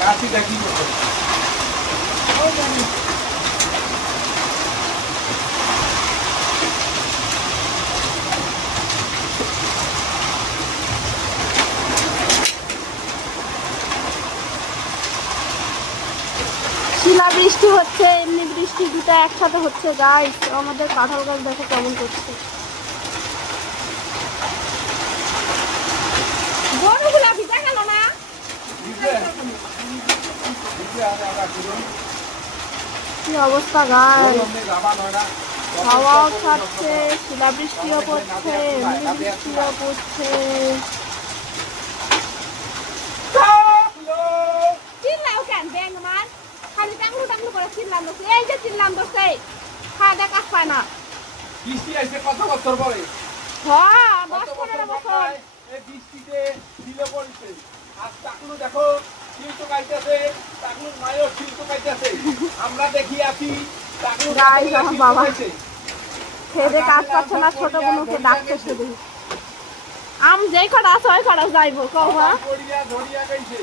কাশি দেখি শিলা বৃষ্টি হচ্ছে, এমনি বৃষ্টি দুটো একসাথে হচ্ছে গাইস। আমাদের কাঁঠাল গাছ দেখো কেমন করছে। গরুগুলা ভিজা গেল না? কি অবস্থা গাইস, হাওয়াও ছাড়ছে, শিলা বৃষ্টিও পড়ছে, এমনি বৃষ্টিও পড়ছে। চিল্লাও কেন ব্যাং মার, খালি টাংলু টাংলু করে চিল্লাম দোষ। এই যে চিল্লাম দোষ, এই খাওয়া দেখা কাজ পায় না। বৃষ্টি আসছে কত বছর পরে? হ্যাঁ 10-15 বছর। এই বৃষ্টিতে ঢিলে পড়ছে। আজ টাকলু দেখো শিল্প কাইতেছে, টাকলুর মায়েও শিল্প কাইতেছে। আমরা দেখি আছি টাকলু গাইস আমার বাবা খেদে কাজ পাচ্ছে না, ছোট বোনকে ডাকতে শুধু। আম যেই কটা আছে ওই কটা যাইবো কও। হ্যাঁ ধরিয়া ধরিয়া গাইছে।